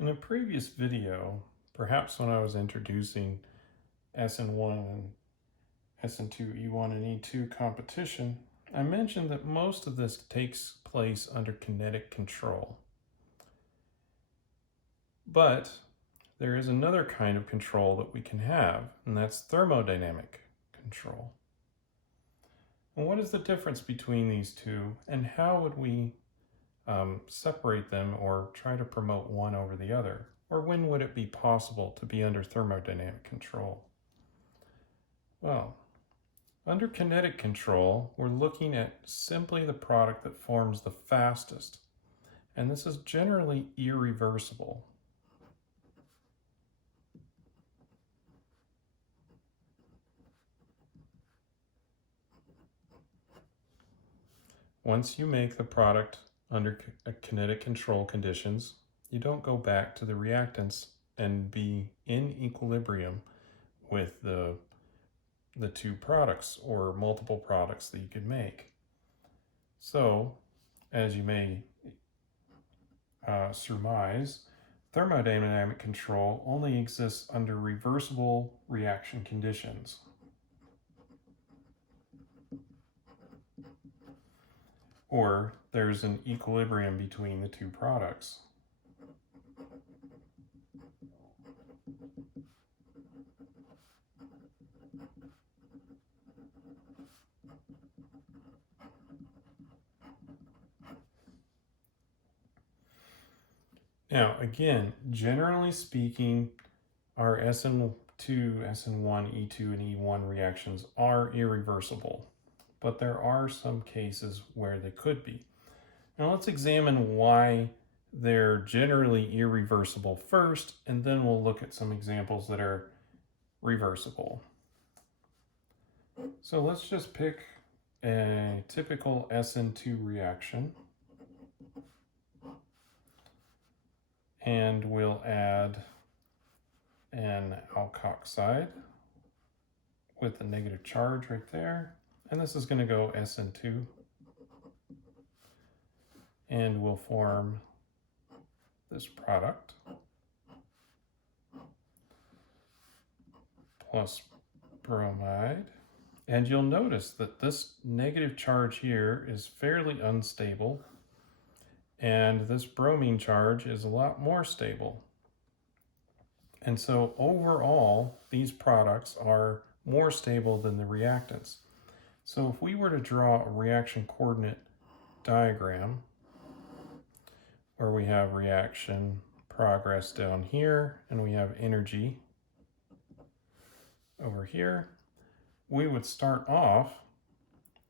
In a previous video, perhaps when I was introducing SN1 and SN2 E1 and E2 competition, I mentioned that most of this takes place under kinetic control. But there is another kind of control that we can have, and that's thermodynamic control. And what is the difference between these two, and how would we separate them or try to promote one over the other? Or when would it be possible to be under thermodynamic control? Well, under kinetic control, we're looking at simply the product that forms the fastest, and this is generally irreversible. Once you make the product under kinetic control conditions, you don't go back to the reactants and be in equilibrium with the two products or multiple products that you could make. So, as you may surmise, thermodynamic control only exists under reversible reaction conditions. Or there's an equilibrium between the two products. Now, again, generally speaking, our SN2, SN1, E2, and E1 reactions are irreversible, but there are some cases where they could be. Now let's examine why they're generally irreversible first, and then we'll look at some examples that are reversible. So let's just pick a typical SN2 reaction. And we'll add an alkoxide with a negative charge right there. And this is going to go SN2. And we'll form this product plus bromide. And you'll notice that this negative charge here is fairly unstable, and this bromine charge is a lot more stable. And so overall, these products are more stable than the reactants. So if we were to draw a reaction coordinate diagram where we have reaction progress down here and we have energy over here, we would start off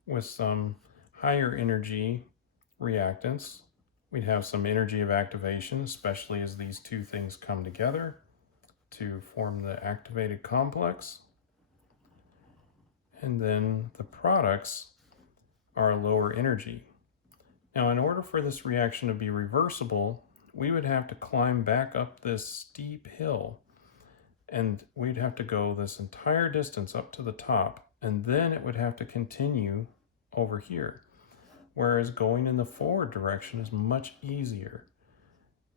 with some higher energy reactants. We'd have some energy of activation, especially as these two things come together to form the activated complex. And then the products are lower energy. Now, in order for this reaction to be reversible, we would have to climb back up this steep hill, and we'd have to go this entire distance up to the top, and then it would have to continue over here. Whereas going in the forward direction is much easier.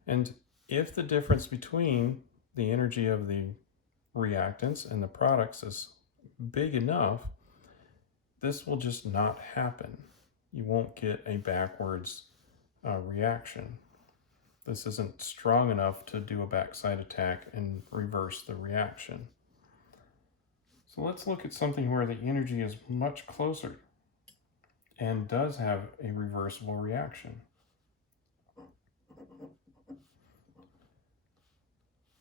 And if the difference between the energy of the reactants and the products is big enough, this will just not happen. You won't get a backwards reaction. This isn't strong enough to do a backside attack and reverse the reaction. So let's look at something where the energy is much closer and does have a reversible reaction.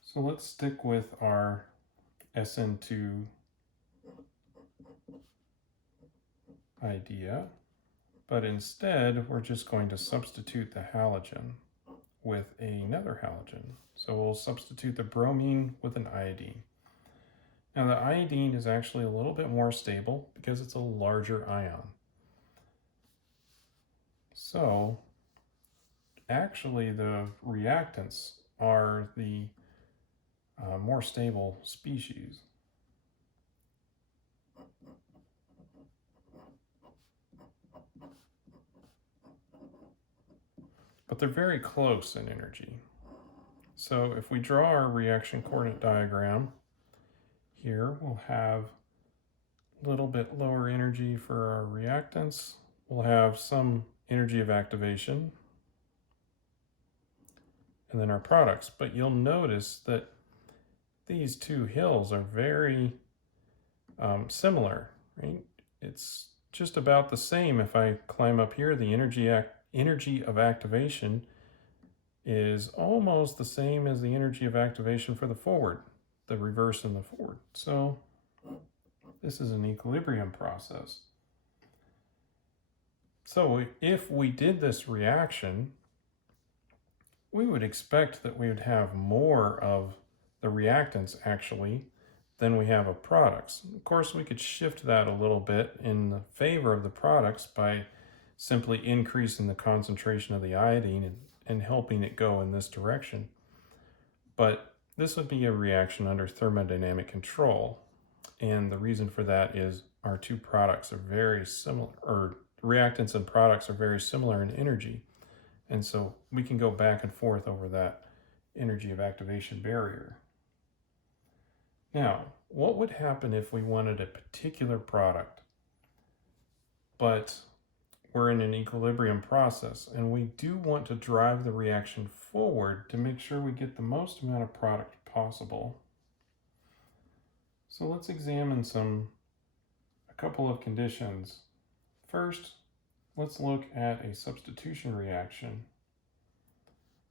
So let's stick with our SN2 idea, but instead we're just going to substitute the halogen with another halogen. So we'll substitute the bromine with an iodine. Now the iodine is actually a little bit more stable because it's a larger ion. So actually the reactants are the more stable species. But they're very close in energy. So if we draw our reaction coordinate diagram, here we'll have a little bit lower energy for our reactants. We'll have some energy of activation, and then our products. But you'll notice that these two hills are very similar, right? It's just about the same. If I climb up here, the energy of activation is almost the same as the energy of activation for the forward, the reverse and the forward. So this is an equilibrium process. So if we did this reaction, we would expect that we would have more of the reactants actually than we have of products. Of course, we could shift that a little bit in the favor of the products by simply increasing the concentration of the iodine and helping it go in this direction. But this would be a reaction under thermodynamic control. And the reason for that is our two products are very similar, or reactants and products are very similar in energy. And so we can go back and forth over that energy of activation barrier. Now, what would happen if we wanted a particular product, but we're in an equilibrium process and we do want to drive the reaction forward to make sure we get the most amount of product possible? So let's examine a couple of conditions. First, let's look at a substitution reaction.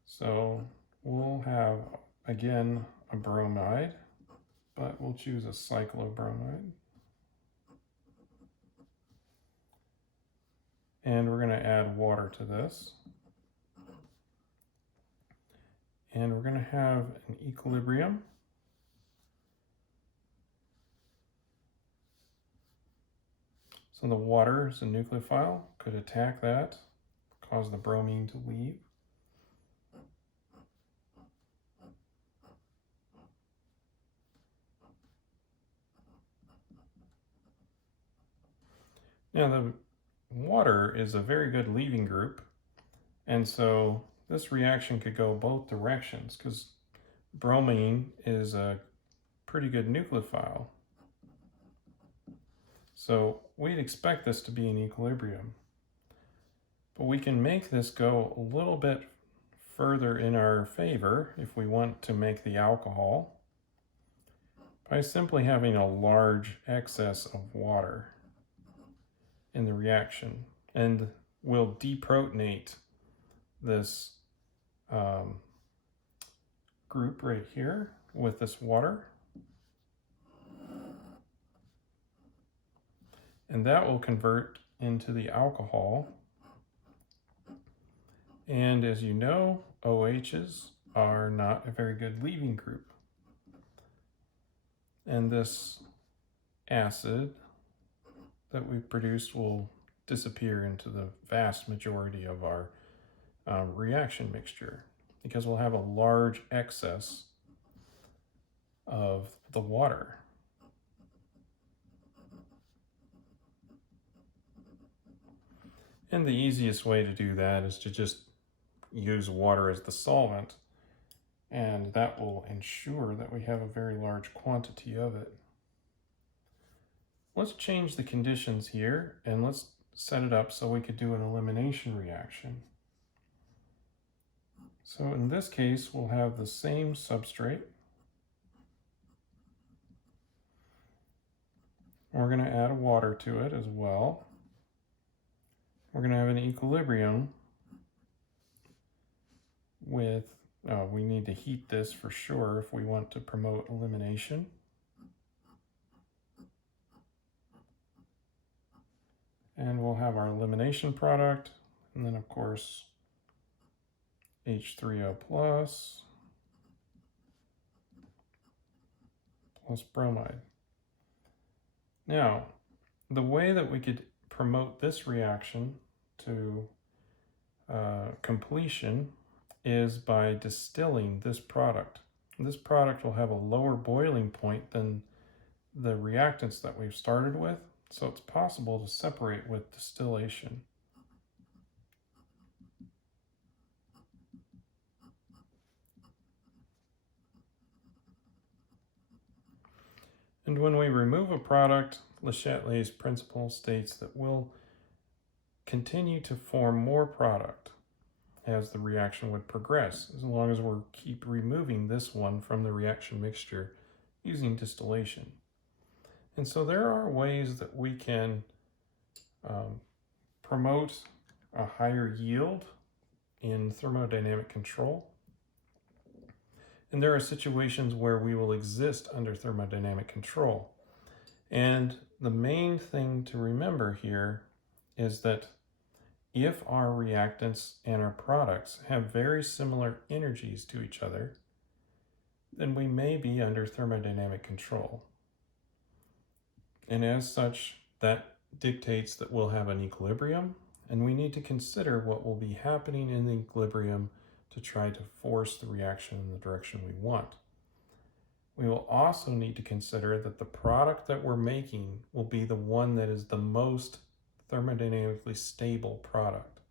So we'll have, again, a bromide, but we'll choose a cyclobromide. And we're going to add water to this. And we're going to have an equilibrium. So the water is a nucleophile, could attack that, cause the bromine to leave. Now the water is a very good leaving group, and so this reaction could go both directions because bromine is a pretty good nucleophile. So we'd expect this to be in equilibrium. But we can make this go a little bit further in our favor if we want to make the alcohol by simply having a large excess of water in the reaction. And we'll deprotonate this group right here with this water. And that will convert into the alcohol. And as you know, OHs are not a very good leaving group. And this acid that we produced will disappear into the vast majority of our reaction mixture because we'll have a large excess of the water. And the easiest way to do that is to just use water as the solvent, and that will ensure that we have a very large quantity of it. Let's change the conditions here and let's set it up so we could do an elimination reaction. So in this case, we'll have the same substrate. We're going to add water to it as well. We're going to have an equilibrium with, we need to heat this for sure if we want to promote elimination. And we'll have our elimination product, and then of course H3O plus bromide. Now, the way that we could promote this reaction to completion is by distilling this product. This product will have a lower boiling point than the reactants that we've started with, so it's possible to separate with distillation. And when we remove a product, Le Chatelier's principle states that we'll continue to form more product as the reaction would progress, as long as we keep removing this one from the reaction mixture using distillation. And so there are ways that we can promote a higher yield in thermodynamic control. And there are situations where we will exist under thermodynamic control. And the main thing to remember here is that if our reactants and our products have very similar energies to each other, then we may be under thermodynamic control. And as such, that dictates that we'll have an equilibrium, and we need to consider what will be happening in the equilibrium to try to force the reaction in the direction we want. We will also need to consider that the product that we're making will be the one that is the most thermodynamically stable product.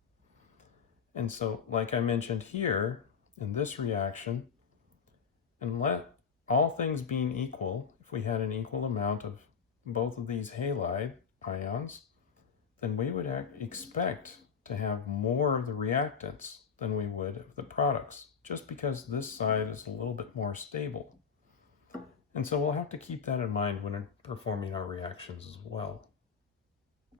And so, like I mentioned here, in this reaction, and let all things being equal, if we had an equal amount of both of these halide ions, then we would expect to have more of the reactants than we would of the products, just because this side is a little bit more stable. And so we'll have to keep that in mind when performing our reactions as well.